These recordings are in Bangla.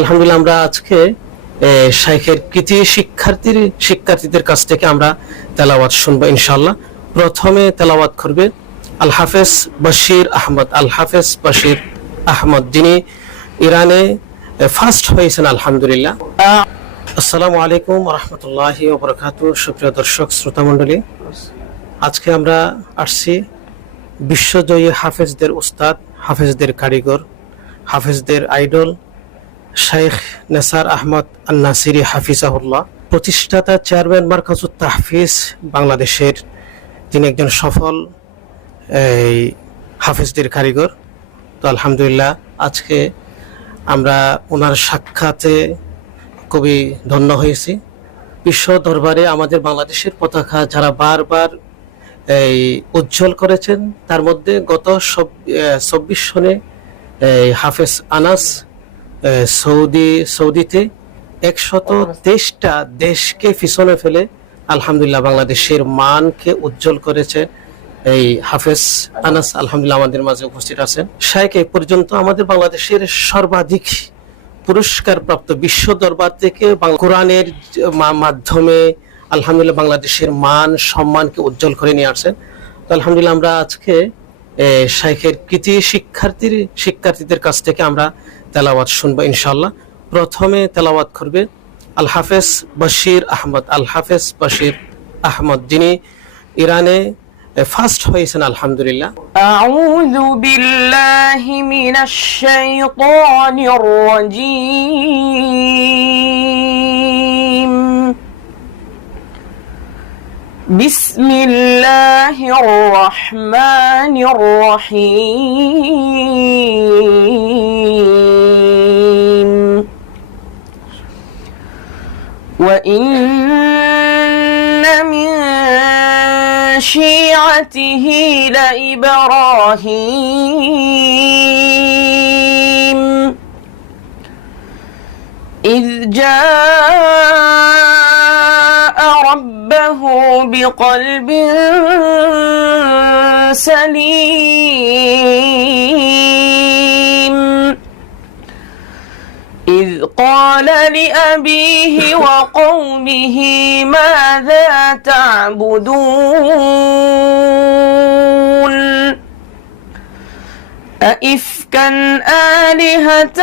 আলহামদুলিল্লাহ আমরা আজকে শাইখের কৃতি শিক্ষার্থীর, শিক্ষার্থীদের কাছ থেকে আমরা তেলাওয়াত শুনব ইনশাল্লাহ প্রথমে তেলাওয়াত করবে আল হাফেজ বশির আহমদ। আল হাফেজ বশির আহমদ, যিনি ইরানে ফার্স্ট হয়েছেন, আলহামদুলিল্লাহ। আসসালামু আলাইকুম রহমতুল্লাহ বরকাত সুপ্রিয় দর্শক, শ্রোতা মণ্ডলী, আজকে আমরা আসছি বিশ্বজয়ী হাফেজদের উস্তাদ, হাফেজদের কারিগর, হাফেজদের আইডল শাইখ নেসার আহমদ আন্নাসিরি হাফিজাহুল্লাহ, প্রতিষ্ঠাতা চেয়ারম্যান মার্কাজুত তাহফিজ বাংলাদেশের। তিনি একজন সফল, এই, হাফেজদের কারিগর। তো আলহামদুলিল্লাহ, আজকে আমরা ওনার সাক্ষাতে খুবই ধন্য হয়েছি। বিশ্ব দরবারে আমাদের বাংলাদেশের পতাকা যারা বারবার, এই, উজ্জ্বল করেছেন, তার মধ্যে গত সব চব্বিশ সনে হাফেজ আনাস সৌদি, সৌদিতে একশত তেইশটা দেশকে পিছনে ফেলে আলহামদুলিল্লাহ বাংলাদেশের মানকে উজ্জ্বল করেছে এই হাফেজ আনাস। আলহামদুলিল্লাহ আমাদের মাঝে উপস্থিত আছেন। শাইক এ পর্যন্ত আমাদের বাংলাদেশের সর্বাধিক পুরস্কার প্রাপ্ত বিশ্ব দরবার থেকে কোরআনের মাধ্যমে আলহামদুলিল্লাহ বাংলাদেশের মান, সম্মানকে উজ্জ্বল করে নিয়ে আসছেন। তো আলহামদুলিল্লাহ আমরা আজকে শাইখের কৃতি শিক্ষার্থীর শিক্ষার্থীদের কাছ থেকে আমরা তেলাওয়াত শুনব ইনশাল্লাহ প্রথমে তেলাওয়াত করবে আল হাফেজ বশির আহমদ। আল হাফেজ বশির আহমদ, যিনি ইরানে ফার্স্ট হয়েছেন, আলহামদুলিল্লাহ। بسم الله الرحمن الرحيم وإن من شيعته لإبراهيم إذ جاء ربه بقلب سليم إذ قال لأبيه وقومه ماذا تعبدون؟ أئفكا آلهة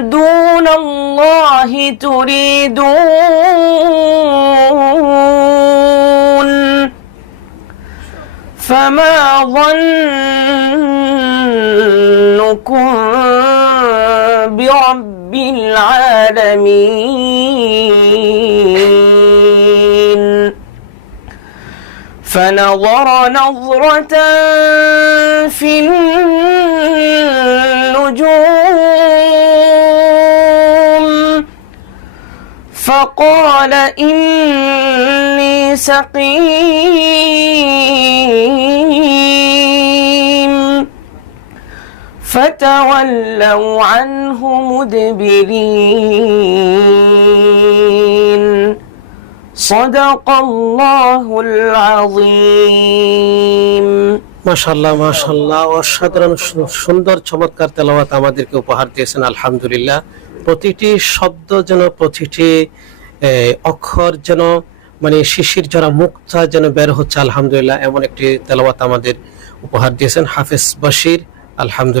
دون الله تريدون؟ فما ظنكم برب العالمين. فنظر نظرة في النجوم. فقال إني سقيم. فتولوا عنه مدبرين صدق الله العظيم মাশাল্লাহ মাশাল্লাহ অসাধারণ সু- সুন্দর চমৎকার তেলাওয়াত আমাদেরকে উপহার দিয়েছেন আলহামদুলিল্লাহ প্রতিটি শব্দ যেন প্রতিটি এ, অক্ষর যেন মানে শিশির যারা মুক্তা যেন বের হচ্ছে আলহামদুলিল্লাহ এমন একটি তেলাওয়াত আমাদের উপহার দিয়েছেন হাফেজ বশির আলহামদুলিল্লাহ